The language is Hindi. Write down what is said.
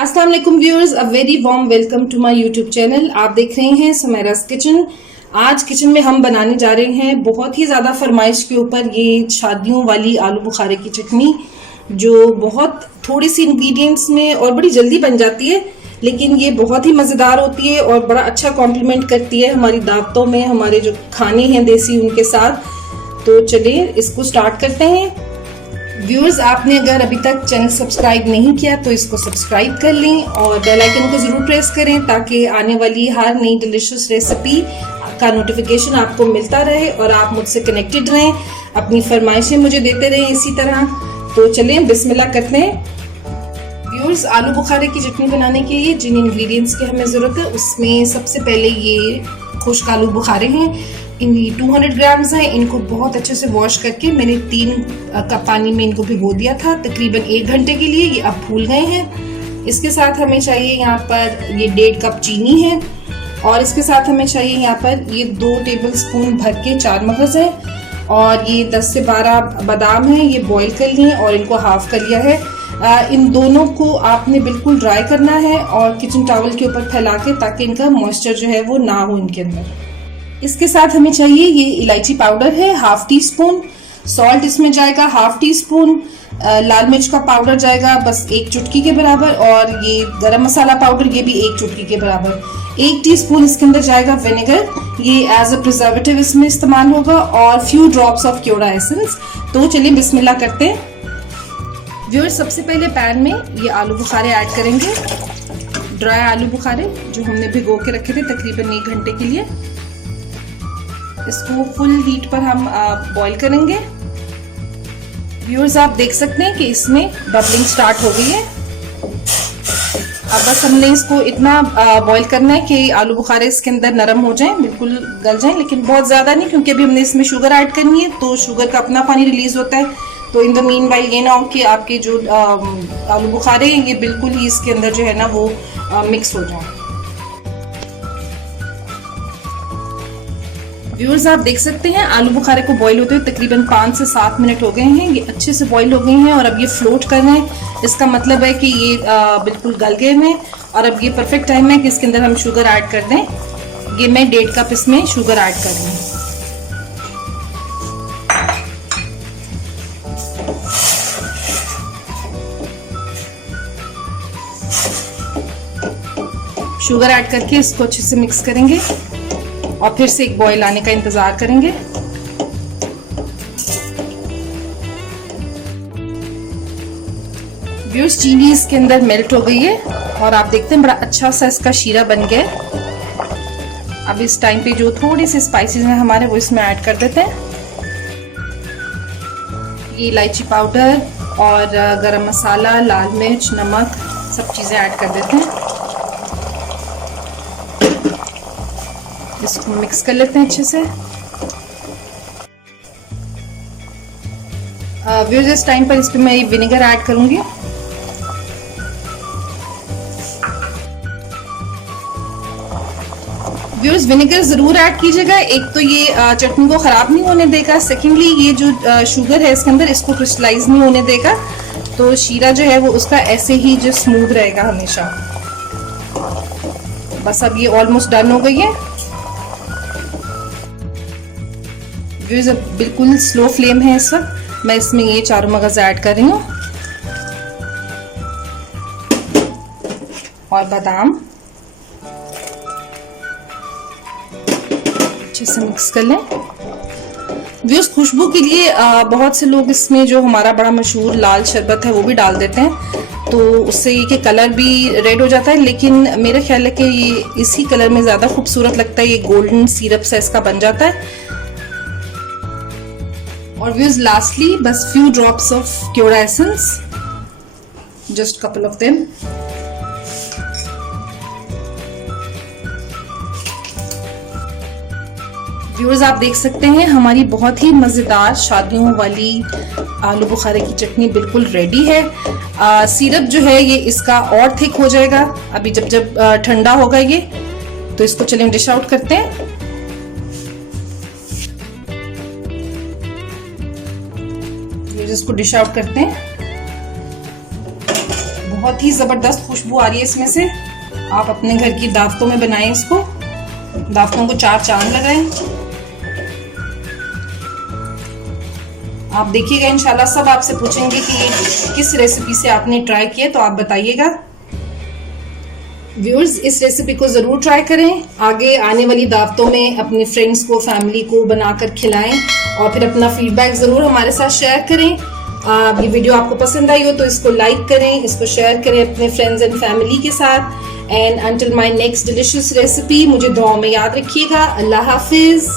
अस्सलाम वालेकुम viewers, a very warm welcome to my YouTube channel. आप देख रहे हैं सुमेरा's किचन। आज किचन में हम बनाने जा रहे हैं बहुत ही ज़्यादा फरमाइश के ऊपर ये शादियों वाली आलू बुखारे की चटनी, जो बहुत थोड़ी सी इंग्रेडिएंट्स में और बड़ी जल्दी बन जाती है, लेकिन ये बहुत ही मज़ेदार होती है और बड़ा अच्छा कॉम्प्लीमेंट करती है हमारी दावतों में, हमारे जो खाने हैं देसी उनके साथ। तो चलिए इसको स्टार्ट करते हैं। व्यूअर्स, आपने अगर अभी तक चैनल सब्सक्राइब नहीं किया तो इसको सब्सक्राइब कर लें और बेल आइकन को जरूर प्रेस करें ताकि आने वाली हर नई डिलीशियस रेसिपी का नोटिफिकेशन आपको मिलता रहे और आप मुझसे कनेक्टेड रहें, अपनी फरमाइशें मुझे देते रहें इसी तरह। तो चलें बिस्मिल्लाह करते हैं। व्यूअर्स, आलू बुखारे की चटनी बनाने के लिए जिन इंग्रेडिएंट्स की हमें ज़रूरत है उसमें सबसे पहले ये खुश्क आलू बुखारे हैं। इन 200 ग्राम्स हैं। इनको बहुत अच्छे से वॉश करके मैंने 3 कप पानी में इनको भिगो दिया था तकरीबन 1 घंटे के लिए। ये अब फूल गए हैं। इसके साथ हमें चाहिए यहाँ पर ये 1.5 कप चीनी है और इसके साथ हमें चाहिए यहाँ पर ये 2 टेबल स्पून भर के 4 मगज है और ये 10 से 12 बादाम है। ये बॉईल कर लिए और इनको हाफ कर लिया है। इन दोनों को आपने बिल्कुल ड्राई करना है और किचन टॉवल के ऊपर फैला के, ताकि इनका मॉइस्चर जो है वो ना हो इनके अंदर। इसके साथ हमें चाहिए ये इलायची पाउडर है ½ टी स्पून, सॉल्ट इसमें जाएगा ½ टी स्पून, लाल मिर्च का पाउडर जाएगा बस 1 चुटकी के बराबर और ये गरम मसाला पाउडर ये भी 1 चुटकी के बराबर। 1 टीस्पून इसके अंदर जाएगा विनेगर, ये एज अ प्रिजर्वेटिव इसमें इस्तेमाल होगा, और few drops of kewra essence. तो चलिए बिस्मिल्लाह करते हैं। व्यूअर्स, सबसे पहले पैन में ये आलू बुखारे ऐड करेंगे, ड्राई आलू बुखारे जो हमने भिगो के रखे थे तकरीबन 1 घंटे के लिए। इसको फुल हीट पर हम बॉईल करेंगे। व्यूअर्स, आप देख सकते हैं कि इसमें बबलिंग स्टार्ट हो गई है। अब बस हमने इसको इतना बॉईल करना है कि आलू बुखारे इसके अंदर नरम हो जाएं, बिल्कुल गल जाएं, लेकिन बहुत ज्यादा नहीं, क्योंकि अभी हमने इसमें शुगर ऐड करनी है तो शुगर का अपना पानी रिलीज होता है। तो इन द मीन वाइल ये ना हो कि आपके जो आलू बुखारे हैं ये बिल्कुल ही इसके अंदर जो है ना वो मिक्स हो जाए। व्यूअर्स, आप देख सकते हैं आलू बुखारे को बॉईल होते हुए तकरीबन 5 से 7 मिनट हो गए हैं। ये अच्छे से बॉईल हो गए हैं और अब ये फ्लोट कर रहे हैं। इसका मतलब है कि ये बिल्कुल गल गए हैं और अब ये परफेक्ट टाइम है कि इसके अंदर हम शुगर ऐड कर दें। ये मैं 1.5 कप इसमें शुगर ऐड कर रही हूँ। शुगर ऐड करके इसको अच्छे से मिक्स करेंगे और फिर से एक बॉईल आने का इंतजार करेंगे। व्यूअर्स, चीनी इसके अंदर मेल्ट हो गई है और आप देखते हैं बड़ा अच्छा सा इसका शीरा बन गया है। अब इस टाइम पे जो थोड़ी सी स्पाइसेस हैं हमारे वो इसमें ऐड कर देते हैं। ये इलायची पाउडर और गरम मसाला, लाल मिर्च, नमक सब चीजें ऐड कर देते हैं। इसको मिक्स कर लेते हैं अच्छे से। व्यूअर्स, इस टाइम पर इस पे मैं विनेगर ऐड करूंगी। व्यूअर्स, विनेगर जरूर ऐड कीजिएगा। एक तो ये चटनी को खराब नहीं होने देगा, सेकेंडली ये जो शुगर है इसके अंदर इसको क्रिस्टलाइज नहीं होने देगा, तो शीरा जो है वो उसका ऐसे ही जो स्मूथ रहेगा हमेशा। बस अब ये ऑलमोस्ट डन हो गई है। बिल्कुल स्लो फ्लेम है इस वक्त। मैं इसमें ये 4 मगज ऐड कर रही हूँ और बादाम अच्छे से मिक्स कर लें। व्यूअर्स, खुशबू के लिए बहुत से लोग इसमें जो हमारा बड़ा मशहूर लाल शरबत है वो भी डाल देते हैं, तो उससे ये कि कलर भी रेड हो जाता है, लेकिन मेरा ख्याल है कि ये इसी कलर में ज्यादा खूबसूरत लगता है। ये गोल्डन सिरप से इसका बन जाता है। और व्यूअर्स, लास्टली बस few drops of kewra essence, just couple of them. Viewers, आप देख सकते हैं हमारी बहुत ही मजेदार शादियों वाली आलू बुखारे की चटनी बिल्कुल रेडी है। सिरप जो है ये इसका और थिक हो जाएगा अभी जब ठंडा होगा ये। तो इसको चलिए डिश आउट करते हैं। इसको डिश आउट करते हैं। बहुत ही ज़बरदस्त खुशबू आ रही है इसमें से। आप अपने घर की दावतों में बनाएं इसको, दावतों को चार चांद लगाएं। आप देखिएगा इंशाल्लाह सब आपसे पूछेंगे कि ये किस रेसिपी से आपने ट्राई किया, तो आप बताइएगा। व्यूअर्स, इस रेसिपी को ज़रूर ट्राई करें। आगे आने वाली दावतों में अपने फ्रेंड्स को, फैमिली को बनाकर खिलाएं और फिर अपना फीडबैक ज़रूर हमारे साथ शेयर करें। ये वीडियो आपको पसंद आई हो तो इसको लाइक करें, इसको शेयर करें अपने फ्रेंड्स एंड फैमिली के साथ। And until my next delicious recipe, मुझे दुआओं में याद रखिएगा। अल्लाह हाफिज़।